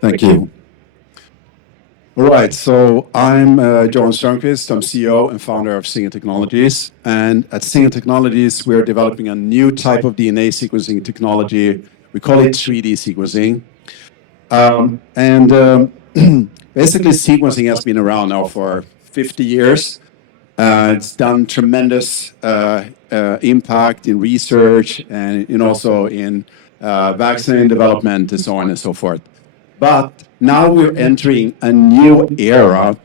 Thank you. All right, so I'm Johan Stroemqvist. I'm CEO and founder of Singer Technologies. And at Singer Technologies, we're developing a new type of DNA sequencing technology. We call it 3D sequencing. Basically, sequencing has been around now for 50 years. It's done tremendous impact in research and also in vaccine development and so on and so forth. But now we're entering a new era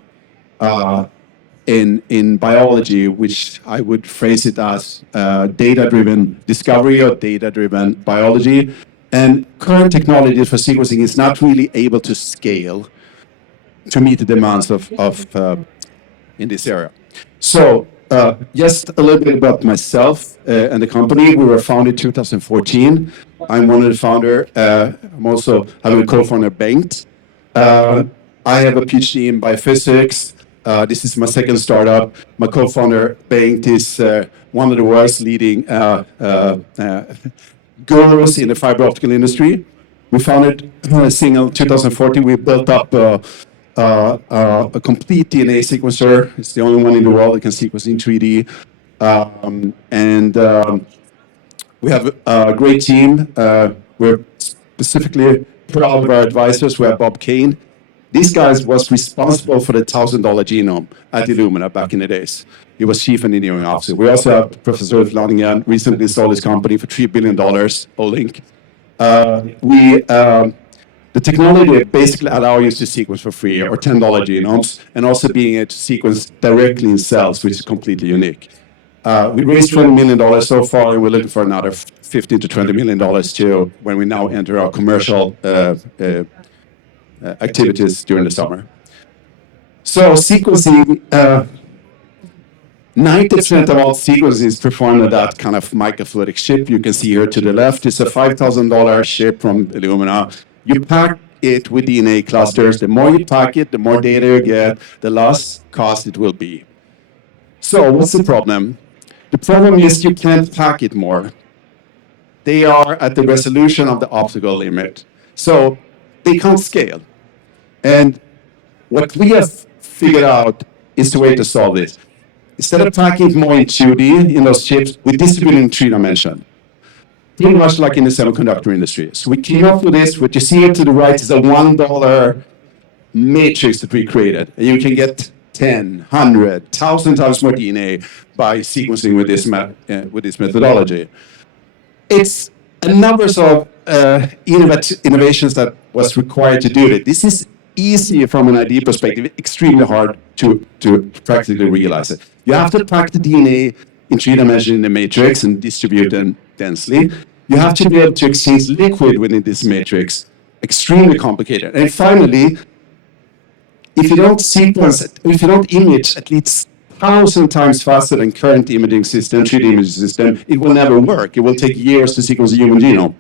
in biology, which I would phrase it as data-driven discovery or data-driven biology. And current technology for sequencing is not really able to scale to meet the demands of in this area. So just a little bit about myself and the company. We were founded in 2014. I'm one of the founders. I'm also having a co-founder, Bengt. I have a PhD in biophysics. This is my second startup. My co-founder, Bengt, is one of the world's leading gurus in the fiber optical industry. We founded Singer in 2014. We built up a complete DNA sequencer. It's the only one in the world that can sequence in 3D. We have a great team. We're specifically proud of our advisors. We have Bob Kane. This guy was responsible for the $1,000 genome at Illumina back in the days. He was chief engineering officer. We also have Professor Vlaningen, recently sold his company for $3 billion, Olink. The technology basically allows you to sequence for free or $10 genomes, and also being able to sequence directly in cells, which is completely unique. We raised $20 million so far, and we're looking for another $15 to $20 million too when we now enter our commercial activities during the summer. So sequencing, 90% of all sequencing is performed at that kind of microfluidic chip. You can see here to the left, it's a $5,000 chip from Illumina. You pack it with DNA clusters. The more you pack it, the more data you get, the less cost it will be. So what's the problem? The problem is you can't pack it more. They are at the resolution of the optical limit. So they can't scale. And what we have figured out is the way to solve this. Instead of packing it more in 2D in those chips, we distribute it in 3-dimension. Pretty much like in the semiconductor industry. So we came up with this. What you see here to the right is a $1 matrix that we created. And you can get 10, 100, 1,000 times more DNA by sequencing with this methodology. It's a number of innovations that was required to do it. This is easy from an idea perspective, extremely hard to practically realize it. You have to pack the DNA in 3-dimension in the matrix and distribute them densely. You have to be able to exchange liquid within this matrix. Extremely complicated. And finally, if you don't sequence, if you don't image at least 1,000 times faster than current imaging system, 3D imaging system, it will never work. It will take years to sequence a human genome.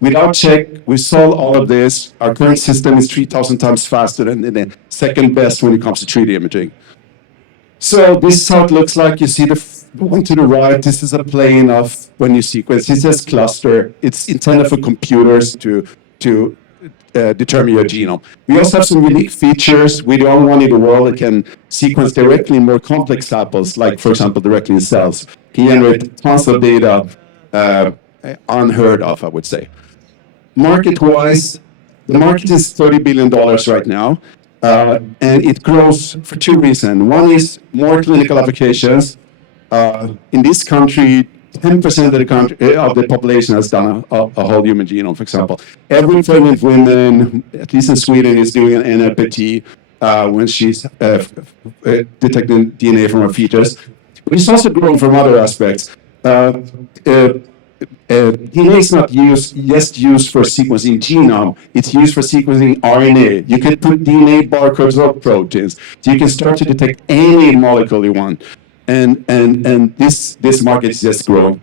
Without check, we solve all of this. Our current system is 3,000 times faster than the second best when it comes to 3D imaging. So this is how it looks like. You see the one to the right. This is a plane of when you sequence. It says cluster. It's intended for computers to determine your genome. We also have some unique features. We're the only one in the world that can sequence directly in more complex samples, like, for example, directly in cells. Can generate tons of data, unheard of, I would say. Market-wise, the market is $30 billion right now, and it grows for two reasons. One is more clinical applications. In this country, 10% of the population has done a whole human genome, for example. Every pregnant woman, at least in Sweden, is doing an NLPT when she's detecting DNA from her fetus. But it's also growing from other aspects. DNA is not just used for sequencing genome, it's used for sequencing RNA. You can put DNA barcodes or proteins. So you can start to detect any molecule you want. And this market is just growing.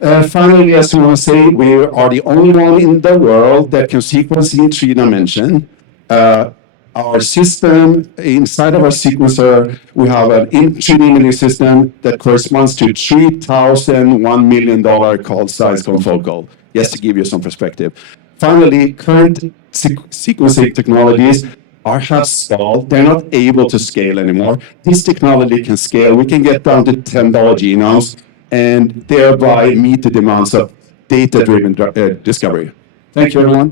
Finally, as I want to say, we are the only one in the world that can sequence in 3-dimension. Our system, inside of our sequencer, we have an 3D imaging system that corresponds to $3,000 $1 million call size confocal, just to give you some perspective. finally, current sequencing technologies have stalled. They're not able to scale anymore. This technology can scale. We can get down to $10 genomes and thereby meet the demands of data-driven discovery. Thank you, everyone.